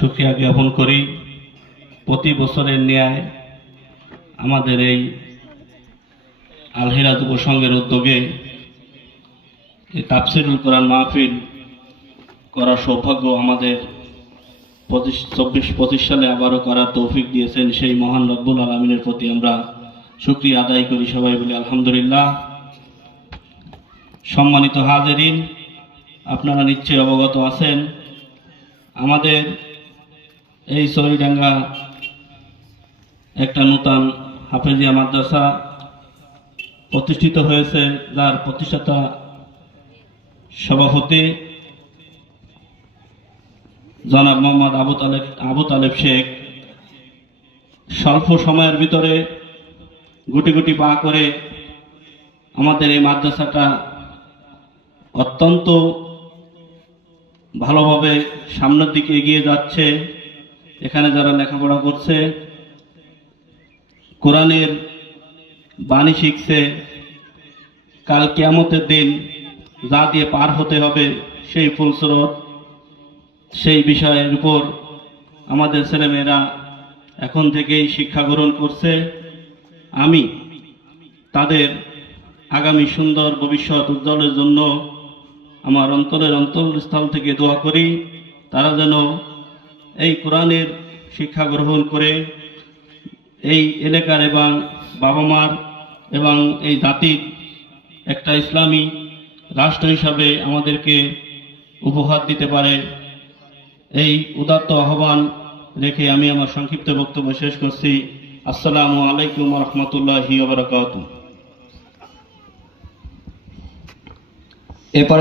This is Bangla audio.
শুকরিয়া জ্ঞাপন করি। প্রতি বছরের ন্যায় আমাদের এই আল হিরা যুব সংঘের উদ্যোগে এই তাফসিরুল কোরআন মাহফিল করার সৌভাগ্য আমাদের 24-25 সালে আবারও করার তৌফিক দিয়েছেন সেই মহান রব্বুল আলামিনের প্রতি আমরা শুকরিয়া আদায় করি। সবাই বলি আলহামদুলিল্লাহ। সম্মানিত হাজিরিন, আপনারা নিশ্চয়ই অবগত আছেন আমাদের এই চরিডাঙ্গা একটা নূতন হাফেজিয়া মাদ্রাসা প্রতিষ্ঠিত হয়েছে, যার প্রতিষ্ঠাতা সভাপতি জনাব মোহাম্মদ আবু তালেব শেখ স্বল্প সময়ের ভিতরে গুটি গুটি পা করে আমাদের এই মাদ্রাসাটা অত্যন্ত ভালোভাবে সামনের দিকে এগিয়ে যাচ্ছে। এখানে যারা লেখাপড়া করছে, কোরআনের বাণী শিখছে, কাল কিয়ামতের দিন যা দিয়ে পার হতে হবে সেই ফুলস্রোত, সেই বিষয়ের উপর আমাদের ছেলেমেয়েরা এখন থেকেই শিক্ষা গ্রহণ করছে। আমি তাদের আগামী সুন্দর ভবিষ্যৎ উজ্জ্বলের জন্য আমার অন্তরস্থল থেকে দোয়া করি, তারা যেন এই কোরআনের শিক্ষা গ্রহণ করে এই এলাকার এবং বাবা মার এবং এই জাতির একটা ইসলামী রাষ্ট্র হিসাবে আমাদেরকে উপহার দিতে পারে। এই উদাত্ত আহ্বান রেখে আমি আমার সংক্ষিপ্ত বক্তব্য শেষ করছি। আসসালামু আলাইকুম ওয়া রাহমাতুল্লাহি ওয়া বারাকাতুহু।